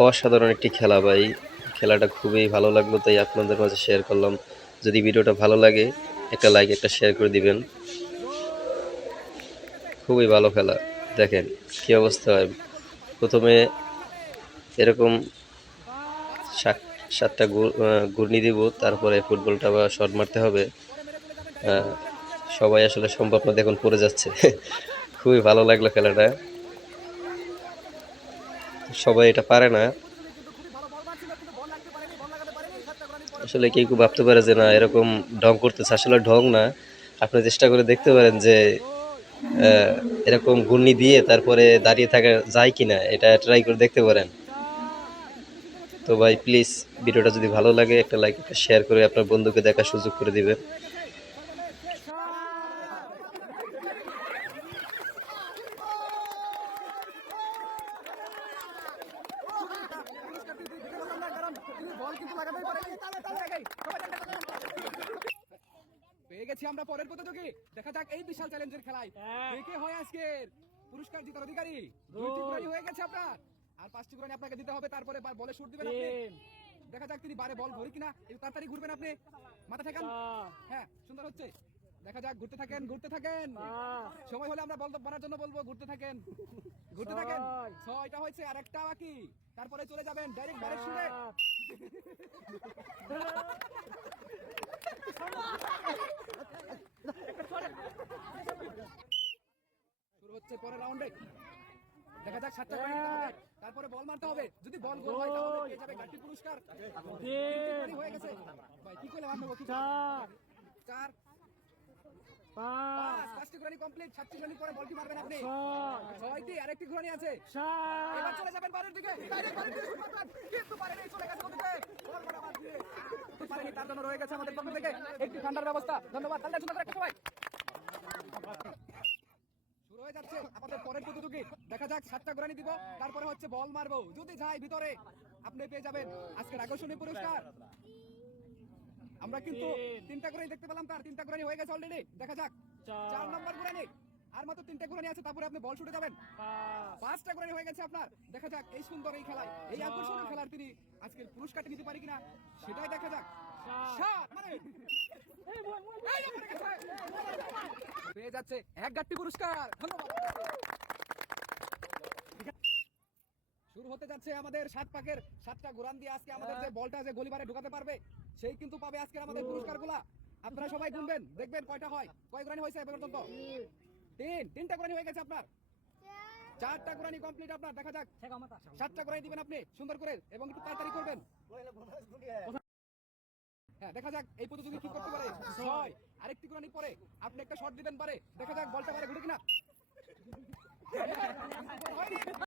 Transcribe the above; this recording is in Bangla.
অসাধারণ একটি খেলা ভাই। খেলাটা খুবই ভালো লাগলো তাই আপনাদের মাঝে শেয়ার করলাম। যদি ভিডিওটা ভালো লাগে একটা লাইক একটা শেয়ার করে দিবেন। খুবই ভালো খেলা। দেখেন কি অবস্থা হয়। প্রথমে এরকম সাত- সাতটা ঘূর্ণি দিব, তারপরে ফুটবলটা বা শট মারতে হবে। আহ, সবাই আসলে সম্ভব না, দেখুন পড়ে যাচ্ছে। খুবই ভালো লাগলো খেলাটা। সবাই এটা পারে না। আসলে কেউ কেউ ভাবতে পারে যে না এরকম ঢং করতেছে, আসলে ঢং না। আপনি চেষ্টা করে দেখতে পারেন যে আহ, এরকম ঘূর্ণি দিয়ে তারপরে দাঁড়িয়ে থাকা যায় কিনা, এটা ট্রাই করে দেখতে পারেন। তো ভাই প্লিজ ভিডিওটা যদি ভালো লাগে একটা লাইক একটা শেয়ার করে আপনার বন্ধুকে দেখার সুযোগ করে দিবেন। পেয়ে গেছি আমরা পরের প্রতিযোগী। দেখা যাক এই বিশাল চ্যালেঞ্জের খেলায় কে হয় আজকের পুরস্কার জেতার অধিকারী। দুইটি ঘুরানি হয়ে গেছে আপনার, আর 5টি ঘুরানি আপনাকে দিতে হবে, তারপরে বলে শুট দিবেন আপনি। দেখা যাক তিনি বারে বল ঘুরি কিনা। একটু তাড়াতাড়ি ঘুরবেন আপনি, মাথা ঠেকান। হ্যাঁ, সুন্দর হচ্ছে। দেখা যাক, ঘুরতে থাকেন ঘুরতে থাকেন। সময় হলে আমরা বল মারার জন্য বলবো, ঘুরতে থাকেন ঘুরতে থাকেন। 6টা হয়েছে, আর একটা বাকি, তারপরে চলে যাবেন ডাইরেক্ট বারের শুটে। শুরু হচ্ছে পরের রাউন্ডে। দেখা যাক 7টা করে নিতে হবে, তারপরে বল মারতে হবে। যদি বল গোল হয় তাহলে পেয়ে যাবে গাড়ি পুরস্কার। 3টি হয়ে গেছে ভাই, কি কইলাম আমরা? 4 5টি ঘুরানি কমপ্লিট। 7টি ঘুরানি পরে বলটি মারবেন আপনি। 6টি, আরেকটি ঘুরানি আছে। এবার চলে যাবেন বারের দিকে, ডাইরেক্ট বারের দিকে শুট মারবেন। কিন্তু পারেনি, চলে গেছে ওদিকে। বল মারা বাদ দিয়ে পারেনি, তার জন্য রয়ে গেছে আমাদের পক্ষ থেকে একটি ঠান্ডার ব্যবস্থা। ধন্যবাদ। তাহলে সুন্দর করে একটা সবাই। শুরু হয়ে যাচ্ছে আমাদের পরের প্রতিযোগী। দেখা যাক 7টা ঘুরানি দিব, তারপরে হচ্ছে বল মারবো। যদি যায় ভিতরে আপনি পেয়ে যাবেন আজকের আকর্ষণীয় পুরস্কার। আমরা কিন্তু 3টা ঘুরানি দেখতে পেলাম, তার 3টা ঘুরানি হয়ে গেছে অলরেডি। দেখা যাক 4 নম্বর ঘুরানি, আর মাত্র 3টা ঘুরানি আছে, তারপরে আপনি বল শুটে যাবেন। 5টা ঘুরানি হয়ে গেছে আপনার। দেখা যাক এই সুন্দর এই খেলায়, এই আকর্ষণীয় খেলার তিনি আজকের পুরস্কারটি নিতে পারি কিনা, সেটাই দেখা যাক। মানে পেয়ে যাচ্ছে এক গাট্টি পুরস্কার। ধন্যবাদ। শুরু হতে যাচ্ছে আমাদের 7 পাকের 7টা ঘুরান দিয়ে। আজকে আমাদের যে বলটা যে গলিবারে ঢুকাতে পারবে সেই কিন্তু পাবে আজকের আমাদের পুরস্কারগুলা। আপনারা সবাই গুনবেন, দেখবেন কয়টা হয়। কয় ঘুরানি হয়েছে এবার পর্যন্ত? 3টা ঘুরানি হয়ে গেছে আপনার। 4টা ঘুরানি কমপ্লিট আপনার। দেখা যাক 7টা ঘুরানি দিবেন আপনি সুন্দর করে, এবং একটু তাড়াতাড়ি করবেন। হ্যাঁ, দেখা যাক এই প্রতিযোগী কি করতে পারে। 6, আরেকটি ঘুরানি পরে আপনি একটা শট দিবেন পারে। দেখা যাক বলটা পারে ঘুরে কিনা।